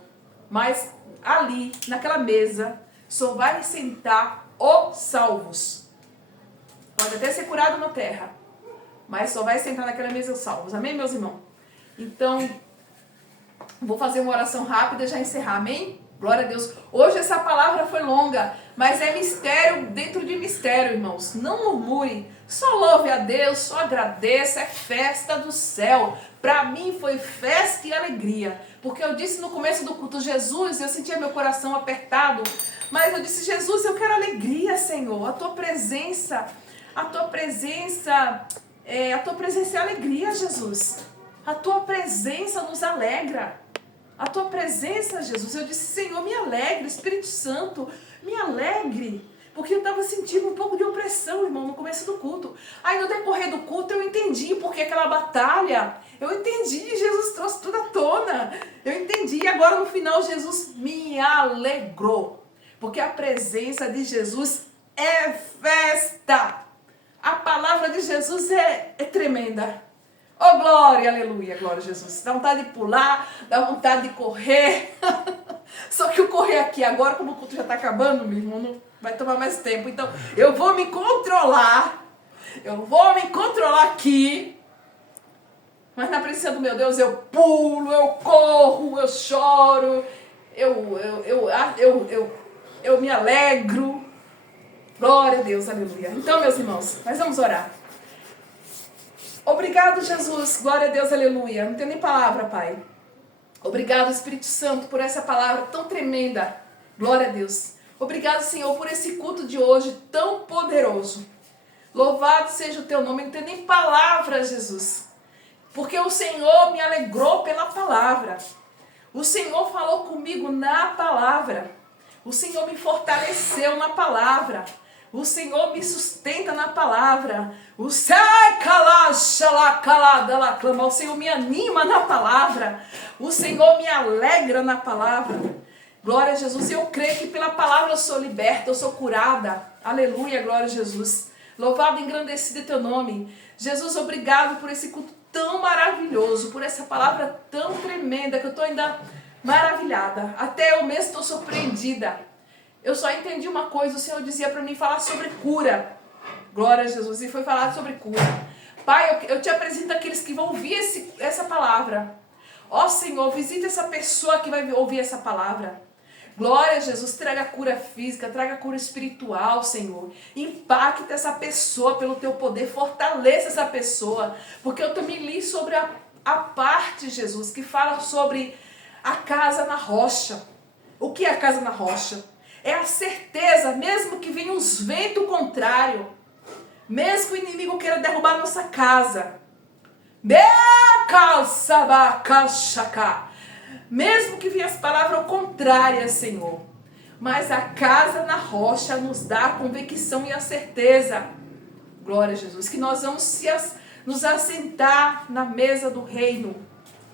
Mas ali, naquela mesa, só vai sentar os salvos. Pode até ser curado na terra, mas só vai sentar naquela mesa os salvos. Amém, meus irmãos? Então, vou fazer uma oração rápida e já encerrar. Amém? Glória a Deus. Hoje essa palavra foi longa, mas é mistério dentro de mistério, irmãos. Não murmure, só louve a Deus, só agradeça, é festa do céu. Para mim foi festa e alegria, porque eu disse no começo do culto, Jesus, eu sentia meu coração apertado, mas eu disse, Jesus, eu quero alegria, Senhor, a tua presença é alegria, Jesus. A tua presença nos alegra. A tua presença, Jesus. Eu disse, Senhor, me alegre, Espírito Santo, me alegre. Porque eu estava sentindo um pouco de opressão, irmão, no começo do culto. Aí no decorrer do culto eu entendi porque aquela batalha. Eu entendi, Jesus trouxe tudo à tona. Eu entendi e agora no final Jesus me alegrou. Porque a presença de Jesus é festa. A palavra de Jesus é tremenda. Oh, glória, aleluia, glória a Jesus. Dá vontade de pular, dá vontade de correr. Só que eu correr aqui agora, como o culto já está acabando, meu irmão, não vai tomar mais tempo. Então, eu vou me controlar. Eu vou me controlar aqui. Mas na presença do meu Deus, eu pulo, eu corro, eu choro. Eu me alegro. Glória a Deus, aleluia. Então, meus irmãos, nós vamos orar. Obrigado, Jesus. Glória a Deus, aleluia. Não tem nem palavra, Pai. Obrigado, Espírito Santo, por essa palavra tão tremenda Glória a Deus. Obrigado, Senhor, por esse culto de hoje tão poderoso. Louvado seja o teu nome. Não tem nem palavras, Jesus. Porque o Senhor me alegrou pela palavra. O Senhor falou comigo na palavra. O Senhor me fortaleceu na palavra. O Senhor me sustenta na palavra. O Senhor me anima na palavra. O Senhor me alegra na palavra. Glória a Jesus. Eu creio que pela palavra eu sou liberta, eu sou curada. Aleluia, glória a Jesus. Louvado e engrandecido é teu nome. Jesus, obrigado por esse culto tão maravilhoso, por essa palavra tão tremenda que eu estou ainda maravilhada. Até eu mesmo estou surpreendida. Eu só entendi uma coisa, o Senhor dizia para mim falar sobre cura. Glória a Jesus. E foi falado sobre cura. Pai, eu te apresento aqueles que vão ouvir essa palavra. Ó Senhor, visita essa pessoa que vai ouvir essa palavra. Glória a Jesus, traga cura física, traga cura espiritual, Senhor. Impacta essa pessoa pelo teu poder, fortaleça essa pessoa. Porque eu também li sobre a parte, Jesus, que fala sobre a casa na rocha. O que é a casa na rocha? É a certeza, mesmo que venha uns ventos contrários, mesmo que o inimigo queira derrubar a nossa casa, mesmo que venha as palavras contrárias, Senhor, mas a casa na rocha nos dá a convicção e a certeza, glória a Jesus, que nós vamos nos assentar na mesa do reino,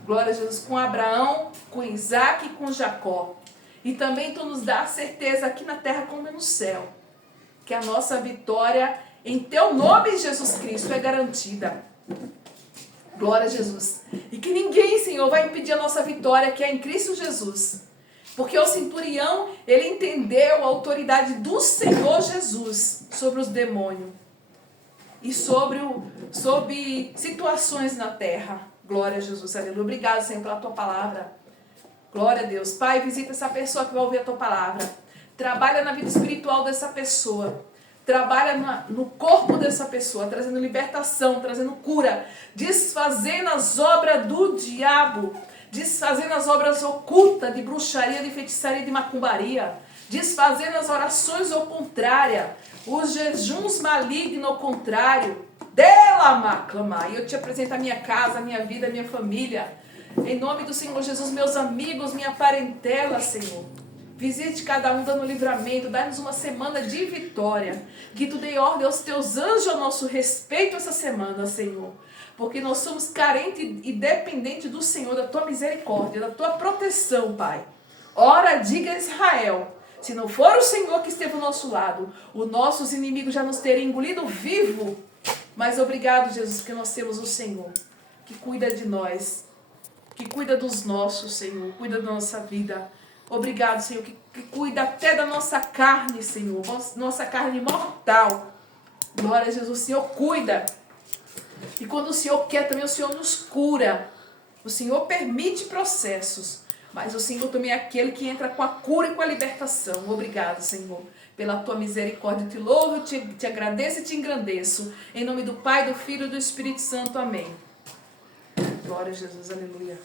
glória a Jesus, com Abraão, com Isaac e com Jacó. E também tu nos dá a certeza aqui na terra como no céu, que a nossa vitória em teu nome, Jesus Cristo, é garantida. Glória a Jesus. E que ninguém, Senhor, vai impedir a nossa vitória, que é em Cristo Jesus. Porque o centurião, ele entendeu a autoridade do Senhor Jesus sobre os demônios. E sobre situações na terra. Glória a Jesus. Aleluia. Obrigado, Senhor, pela tua palavra. Glória a Deus. Pai, visita essa pessoa que vai ouvir a tua palavra. Trabalha na vida espiritual dessa pessoa. Trabalha no corpo dessa pessoa, trazendo libertação, trazendo cura, desfazendo as obras do diabo, desfazendo as obras ocultas de bruxaria, de feitiçaria, de macumbaria, desfazendo as orações ao contrário, os jejuns malignos ao contrário, dela maclamar. E eu te apresento a minha casa, a minha vida, a minha família. Em nome do Senhor Jesus, meus amigos, minha parentela, Senhor. Visite cada um dando livramento, dá-nos uma semana de vitória. Que tu dê ordem aos teus anjos ao nosso respeito essa semana, Senhor. Porque nós somos carentes e dependentes do Senhor, da tua misericórdia, da tua proteção, Pai. Ora, diga Israel, se não for o Senhor que esteve ao nosso lado, os nossos inimigos já nos teriam engolido vivo. Mas obrigado, Jesus, porque nós temos o Senhor, que cuida de nós, que cuida dos nossos, Senhor, cuida da nossa vida. Obrigado, Senhor, que cuida até da nossa carne, Senhor, nossa carne mortal. Glória a Jesus, o Senhor cuida. E quando o Senhor quer, também o Senhor nos cura. O Senhor permite processos, mas o Senhor também é aquele que entra com a cura e com a libertação. Obrigado, Senhor, pela tua misericórdia. Te louvo, te agradeço e te engrandeço. Em nome do Pai, do Filho e do Espírito Santo. Amém. Glória a Jesus, aleluia.